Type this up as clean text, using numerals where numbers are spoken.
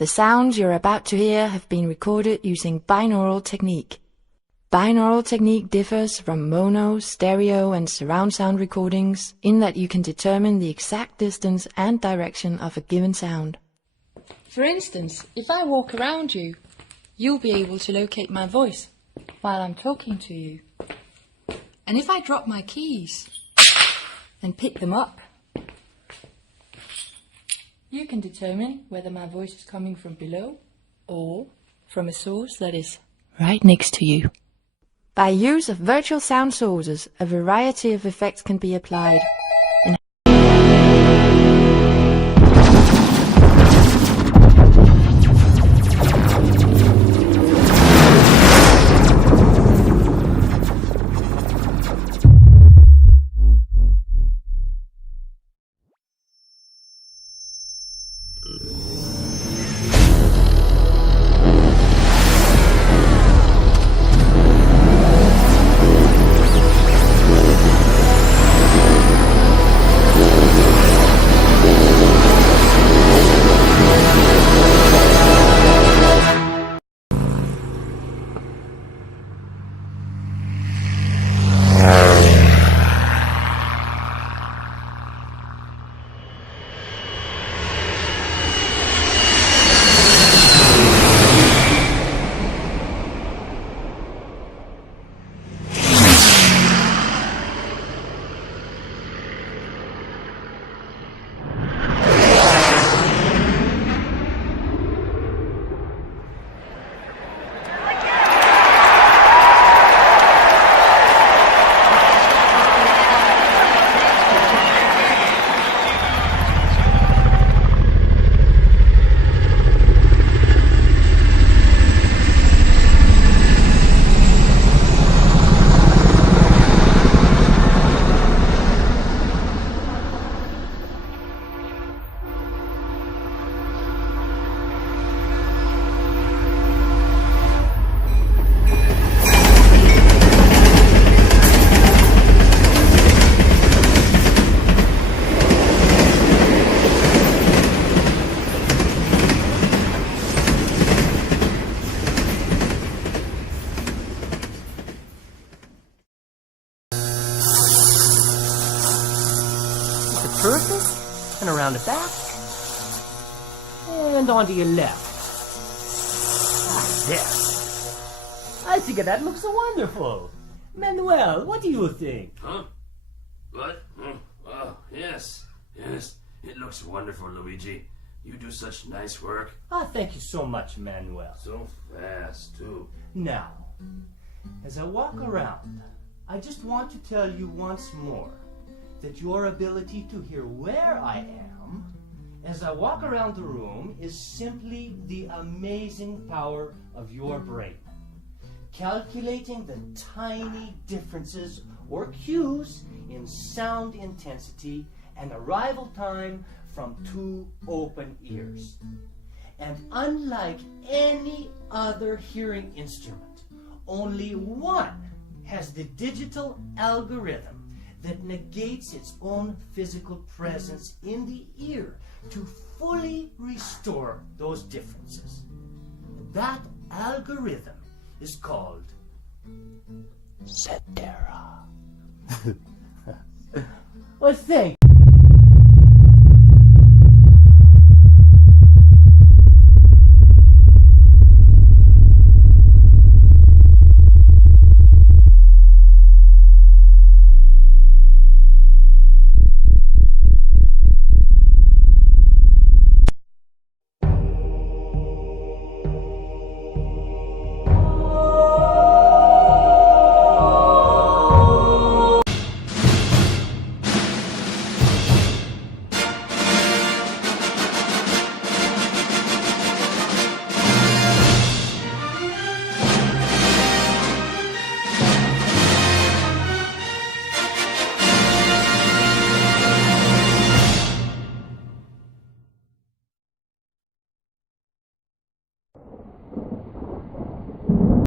The sounds you're about to hear have been recorded using binaural technique. Binaural technique differs from mono, stereo and surround sound recordings in that you can determine the exact distance and direction of a given sound. For instance, if I walk around you, you'll be able to locate my voice while I'm talking to you. And if I drop my keys and pick them up, you can determine whether my voice is coming from below or from a source that is right next to you. By use of virtual sound sources, a variety of effects can be applied. Purpose, and around the back, and onto your left. Like this. I think that looks wonderful. Manuel, what do you think? Huh? What? Oh, yes. Yes, it looks wonderful, Luigi. You do such nice work. Thank you so much, Manuel. So fast, too. Now, as I walk around, I just want to tell you once more that your ability to hear where I am as I walk around the room is simply the amazing power of your brain. Calculating the tiny differences or cues in sound intensity and arrival time from two open ears. And unlike any other hearing instrument, only one has the digital algorithm that negates its own physical presence in the ear to fully restore those differences. That algorithm is called Cetera. Well, thank